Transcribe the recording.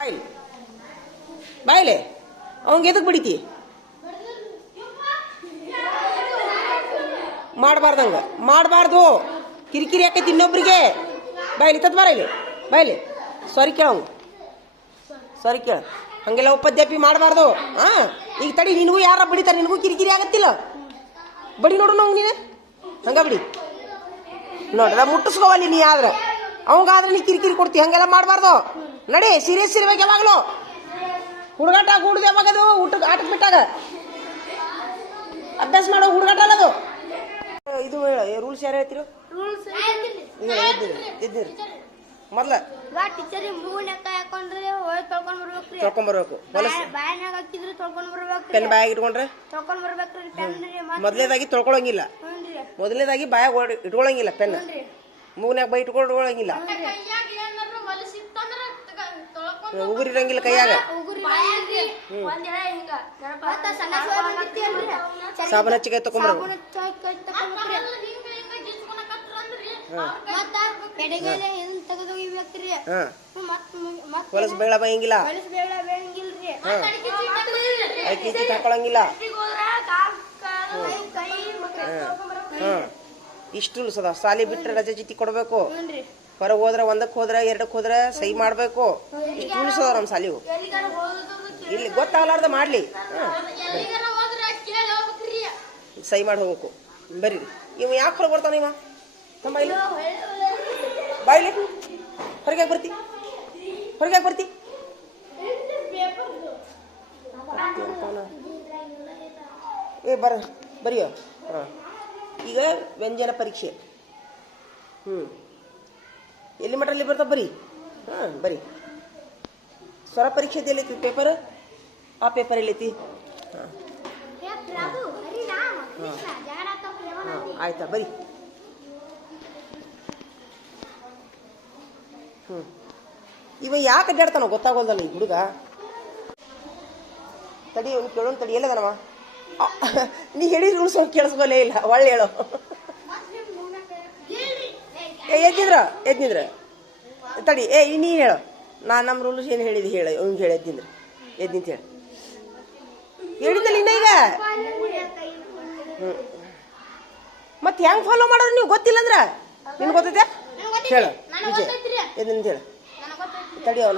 ಬಾಯ್ಲಿ. ಬಾಯ್ಲೆ, ಅವಂಗೆ ಎದಕ್ ಬಿಡಿತಿ? ಮಾಡಬಾರ್ದಂಗ. ಮಾಡಬಾರ್ದು. ಕಿರಿಕಿರಿ ಯಾಕೈತಿ ಇನ್ನೊಬ್ರಿಗೆ. ಬಾಯ್ಲಿ, ತತ್ ಬಾರ ಇಲ್ಲಿ. ಬಾಯ್ಲಿ ಸಾರಿ ಕೇಳಂಗ ಸಾರಿ ಕೇಳ. ಹಂಗೆಲ್ಲ ಉಪದ್ಯಾಪಿ ಮಾಡಬಾರ್ದು. ಹಾ ಈಗ ತಡಿ, ನಿನಗೂ ಯಾರ ಬಡಿತಾರೆ? ನಿನಗೂ ಕಿರಿಕಿರಿ ಆಗತ್ತಿಲ್ಲ. ಬಡಿ ನೋಡು ನಂಗೆ ನೀನು ಹಂಗ ಬಿಡಿ. ನೋಡ್ರ ಮುಟ್ಟಿಸ್ಕೋವಲ್ಲಿ ನೀ ಆದ್ರೆ. ಅವಂಗಾದ್ರೆ ನೀ ಕಿರಿಕಿರಿ ಕೊಡ್ತಿ. ಹಂಗೆಲ್ಲ ಮಾಡಬಾರ್ದು. ನಡಿ ಸೀರಿಯಸ್ ಇರ್ಬೇಕು ಯಾವಾಗಲೂ? ಹುಡುಗಾಟ ಕೂಡುದು ಯಾವಾಗದು ಊಟಕ್ಕೆ ಆಟಕ್ಕೆ ಬಿಟ್ಟಾಗ? ಅಭ್ಯಾಸ ಮಾಡೋ ಹುಡುಗಾಟ ಅಲ್ಲದು ಇದು ರೂಲ್ಸ್ ಯಾರು ಹೇಳ್ತಿರು? ಇದ್ದೀರಿ ಮೊದ್ಲ. ತೊಳ್ಕೊಂಬರ್ಬೇಕು ಪೆನ್ ಬಾಯಾಗ ಇಟ್ಕೊಂಡ್ರೆ? ಮೊದಲೇದಾಗಿ ತೊಳ್ಕೊಳಂಗಿಲ್ಲ. ಮೊದಲೇದಾಗಿ ಮೊದಲನೇದಾಗಿ ಬಾಯಾಗ ಇಟ್ಕೊಳಂಗಿಲ್ಲ ಪೆನ್. ಮೂಗ್ನಾಗ ಬೈ ಇಟ್ಕೊಂಡು ಉಗುರು ಇರಂಗಿಲ್ಲ ಕೈಯಾಗ. ಉಗುರಿ ಮತ್ತ ಸಣ್ಣ ಸಾಬೂನ್ ಹಚ್ಚಿ ಕೈ ಹೊಲಸ್ ಬೇಳ ಬೈಯಂಗಿಲ್ಲ. ಅಕ್ಕಿ ಹಾಕೊಳಂಗಿಲ್ಲ. ಕೈ ಕೈ ಇಷ್ಟು ರೂಲ್ಸ್ ಅದಾವ ಸಾಲಿ ಬಿಟ್ಟರೆ ರಜೆ ಚೀಟಿ ಕೊಡಬೇಕು. ಹೊರಗೆ ಹೋದ್ರೆ ಒಂದಕ್ಕೆ ಹೋದ್ರೆ ಎರಡಕ್ಕೆ ಹೋದ್ರೆ ಸಹಿ ಮಾಡಬೇಕು. ಇಷ್ಟು ರೂಲ್ಸ್ ಅದಾವ ನಮ್ಮ ಸಾಲಿವು ಇಲ್ಲಿ ಗೊತ್ತಾಗಲಾರ್ದ ಮಾಡಲಿ. ಹಾ ಸಹಿ ಮಾಡಿ ಹೋಗ್ಬೇಕು. ಬರ್ರಿ. ಇವ ಯಾಕೆ ಹೊರಗೆ ಬರ್ತಾನ ಇವ? ತಮ್ಮ ಇಲ್ಲಿ. ಬಾಯ್ಲಿ. ಹೊರಗೆ ಬರ್ತಿ? ಹೊರಗೆ ಬರ್ತಿ? ಏ ಬರ ಬರಿಯೋ. ಹಾಂ. ಈಗ ವ್ಯಂಜನ ಪರೀಕ್ಷೆ. ಹ್ಞೂ ಎಲ್ಲಿ ಮಟ್ರಲ್ಲಿ ಬರ್ತಾವ ಬರಿ? ಹಾಂ ಬರಿ. ಸ್ವರ ಪರೀಕ್ಷೆ ಎಲ್ಲೈತಿ ಪೇಪರ್ ಆ ಪೇಪರ್ ಎಲ್ಲೈತಿ ಹಾಂ. ಹೇ ಆಯ್ತಾ ಬರಿ. ಹ್ಞೂ ಇವ ಯಾಕೆ ಅಡ್ಡಾಡ್ತಾನೋ ಗೊತ್ತಾಗೋದಲ್ಲ ಈ ಹುಡುಗ. ತಡಿ ಅವ್ನು ಕೇಳೋಣ ತಡಿ ಎಲ್ಲದನವ? ನೀ ಹೇಳಿದ ರೂಲ್ಸ್ ಒಂದು ಕೇಳಿಸ್ಕೊಲೇ ಇಲ್ಲ ಒಳ್ಳೆ ಹೇಳೋ. ಏ ಎದ್ದಿದ್ರ? ಎದ್ದಿದ್ರ? ತಡಿ ಏ ನೀ ಹೇಳು. ನಾ ನಮ್ಮ ರೂಲ್ಸ್ ಏನು ಹೇಳಿದ್ದು ಹೇಳ ಹಿಂಗೆ ಹೇಳಿ ಎದ್ದಿಂದ್ರ. ಎದ್ದಿಂತ ಹೇಳಿ. ಹೇಳಿದ್ದಲ್ಲ ಇನ್ನ ಈಗ? ಹ್ಞೂ ಮತ್ತೆ ಹೆಂಗೆ ಫಾಲೋ ಮಾಡೋರು ನೀವು ಗೊತ್ತಿಲ್ಲ ಅಂದ್ರೆ? ನಿನ್ಗೆ ಗೊತ್ತೈತೆ? ಹೇಳು. ವಿಜಯ್ ಎದ್ದಿಂತ ಹೇಳು. ತಡಿ ಅವನು